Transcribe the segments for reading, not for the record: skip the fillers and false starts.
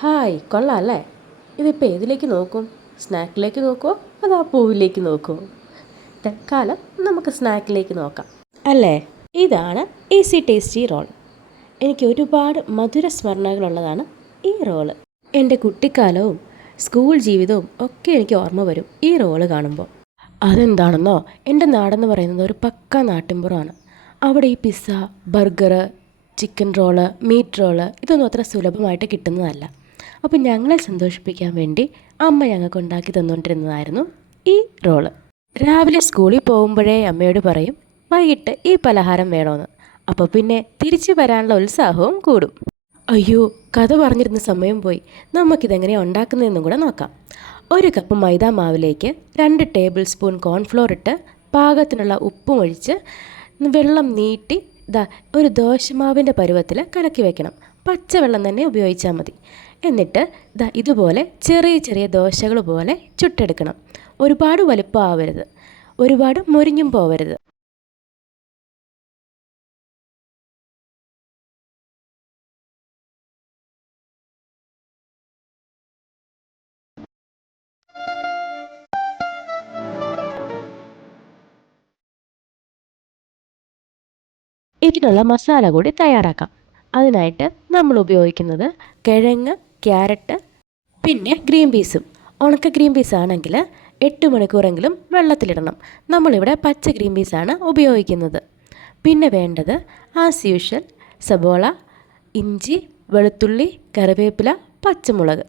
Hi, കൊള്ളാം അല്ലേ? ഇതിപ്പോൾ ഏതിലേക്ക് നോക്കും? സ്നാക്കിലേക്ക് നോക്കുമോ അതോ പൂവിലേക്ക് നോക്കുമോ? തൽക്കാലം നമുക്ക് സ്നാക്കിലേക്ക് നോക്കാം അല്ലേ. ഇതാണ് ഈസി ടേസ്റ്റി റോൾ. എനിക്ക് ഒരുപാട് മധുര സ്മരണകളുള്ളതാണ് ഈ റോള്. എൻ്റെ കുട്ടിക്കാലവും സ്കൂൾ ജീവിതവും ഒക്കെ എനിക്ക് ഓർമ്മ വരും ഈ റോള് കാണുമ്പോൾ. അതെന്താണെന്നോ, എൻ്റെ നാടെന്ന് പറയുന്നത് ഒരു പക്ക നാട്ടിൻപുറമാണ്. അവിടെ ഈ pizza, burger, chicken roll, meat roll ഇതൊന്നും അത്ര സുലഭമായിട്ട് കിട്ടുന്നതല്ല. അപ്പം ഞങ്ങളെ സന്തോഷിപ്പിക്കാൻ വേണ്ടി അമ്മ ഞങ്ങൾക്ക് ഉണ്ടാക്കി തന്നുകൊണ്ടിരുന്നതായിരുന്നു ഈ റോള്. രാവിലെ സ്കൂളിൽ പോകുമ്പോഴേ അമ്മയോട് പറയും വൈകിട്ട് ഈ പലഹാരം വേണമെന്ന്. അപ്പോൾ പിന്നെ തിരിച്ചു വരാനുള്ള ഉത്സാഹവും കൂടും. അയ്യോ, കഥ പറഞ്ഞിരുന്ന സമയം പോയി. നമുക്കിതെങ്ങനെയാണ് ഉണ്ടാക്കുന്നതെന്നും കൂടെ നോക്കാം. ഒരു കപ്പ് മൈദാ മാവിലേക്ക് 2 ടേബിൾ സ്പൂൺ കോൺഫ്ലോർ ഇട്ട് പാകത്തിനുള്ള ഉപ്പും ഒഴിച്ച് വെള്ളം നീട്ടി ഒരു ദോശമാവിൻ്റെ പരുവത്തിൽ കലക്കി വയ്ക്കണം. പച്ചവെള്ളം തന്നെ ഉപയോഗിച്ചാൽ മതി. എന്നിട്ട് ഇതുപോലെ ചെറിയ ചെറിയ ദോശകൾ പോലെ ചുട്ടെടുക്കണം. ഒരുപാട് വലുപ്പമാവരുത്, ഒരുപാട് മൊരിഞ്ഞും പോവരുത്. ഇതിനുള്ള മസാല കൂടി തയ്യാറാക്കാം. അതിനായിട്ട് നമ്മൾ ഉപയോഗിക്കുന്നത് കിഴങ്ങ്, ക്യാരറ്റ്, പിന്നെ ഗ്രീൻ പീസും. ഉണക്ക ഗ്രീൻ പീസ് ആണെങ്കിൽ 8 മണിക്കൂറെങ്കിലും വെള്ളത്തിലിടണം. നമ്മളിവിടെ പച്ച ഗ്രീൻ പീസാണ് ഉപയോഗിക്കുന്നത്. പിന്നെ വേണ്ടത് ആസ് യൂഷ്വൽ സബോള, ഇഞ്ചി, വെളുത്തുള്ളി, കറിവേപ്പില, പച്ചമുളക്.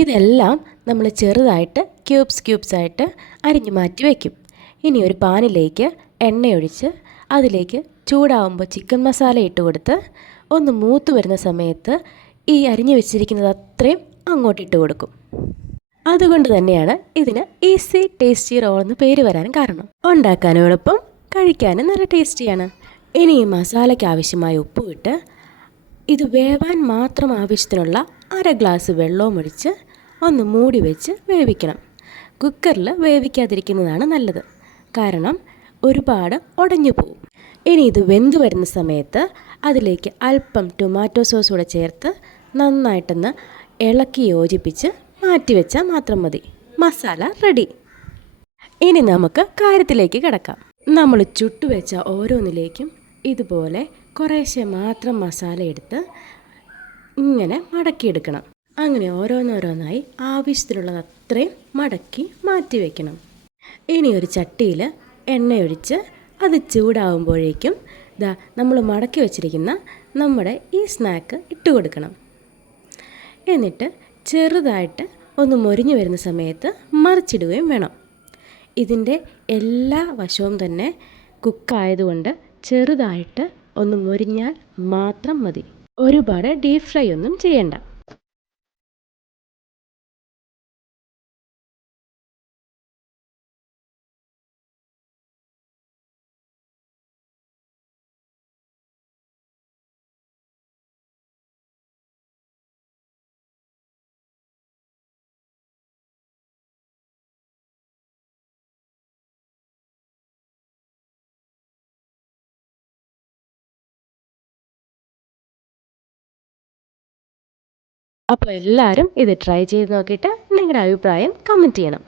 ഇതെല്ലാം നമ്മൾ ചെറുതായിട്ട് ക്യൂബ്സ് ആയിട്ട് അരിഞ്ഞു മാറ്റി വയ്ക്കും. ഇനി ഒരു പാനിലേക്ക് എണ്ണയൊഴിച്ച് അതിലേക്ക് ചൂടാവുമ്പോൾ ചിക്കൻ മസാല ഇട്ട് കൊടുത്ത് ഒന്ന് മൂത്ത് വരുന്ന സമയത്ത് ഈ അരിഞ്ഞു വെച്ചിരിക്കുന്നത് അത്രയും അങ്ങോട്ടിട്ട് കൊടുക്കും. അതുകൊണ്ട് തന്നെയാണ് ഇതിന് ഈസി ടേസ്റ്റി റോൾ എന്ന് പേര് വരാനും കാരണം. ഉണ്ടാക്കാനും എളുപ്പം, കഴിക്കാനും നല്ല ടേസ്റ്റിയാണ്. ഇനി ഈ മസാലയ്ക്ക് ആവശ്യമായ ഉപ്പും ഇട്ട് ഇത് വേവാൻ മാത്രം ആവശ്യത്തിനുള്ള 1/2 ഗ്ലാസ് വെള്ളവും ഒഴിച്ച് ഒന്ന് മൂടി വെച്ച് വേവിക്കണം. കുക്കറിൽ വേവിക്കാതിരിക്കുന്നതാണ് നല്ലത്, കാരണം ഒരുപാട് ഉടഞ്ഞു പോവും. ഇനി ഇത് വെന്ത് വരുന്ന സമയത്ത് അതിലേക്ക് അല്പം ടൊമാറ്റോ സോസ് കൂടെ ചേർത്ത് നന്നായിട്ടൊന്ന് ഇളക്കി യോജിപ്പിച്ച് മാറ്റി വെച്ചാൽ മാത്രം മതി. മസാല റെഡി. ഇനി നമുക്ക് കാര്യത്തിലേക്ക് കിടക്കാം. നമ്മൾ ചുട്ടുവെച്ച ഓരോന്നിലേക്കും ഇതുപോലെ കുറേശ്ശെ മാത്രം മസാല എടുത്ത് ഇങ്ങനെ മടക്കിയെടുക്കണം. അങ്ങനെ ഓരോന്നോരോന്നായി ആവശ്യത്തിനുള്ളത് അത്രയും മടക്കി മാറ്റി വയ്ക്കണം. ഇനി ഒരു ചട്ടിയിൽ എണ്ണയൊഴിച്ച് അത് ചൂടാവുമ്പോഴേക്കും നമ്മൾ മടക്കി വെച്ചിരിക്കുന്ന നമ്മുടെ ഈ സ്നാക്ക് ഇട്ട് കൊടുക്കണം. എന്നിട്ട് ചെറുതായിട്ട് ഒന്ന് മൊരിഞ്ഞു വരുന്ന സമയത്ത് മറിച്ചിടുകയും വേണം. ഇതിൻ്റെ എല്ലാ വശവും തന്നെ കുക്കായതുകൊണ്ട് ചെറുതായിട്ട് ഒന്ന് മൊരിഞ്ഞാൽ മാത്രം മതി. ഒരുപാട് ഡീപ് ഫ്രൈ ഒന്നും ചെയ്യണ്ട. അപ്പോൾ എല്ലാവരും ഇത് ട്രൈ ചെയ്ത് നോക്കിയിട്ട് നിങ്ങളുടെ അഭിപ്രായം കമൻറ്റ് ചെയ്യണം.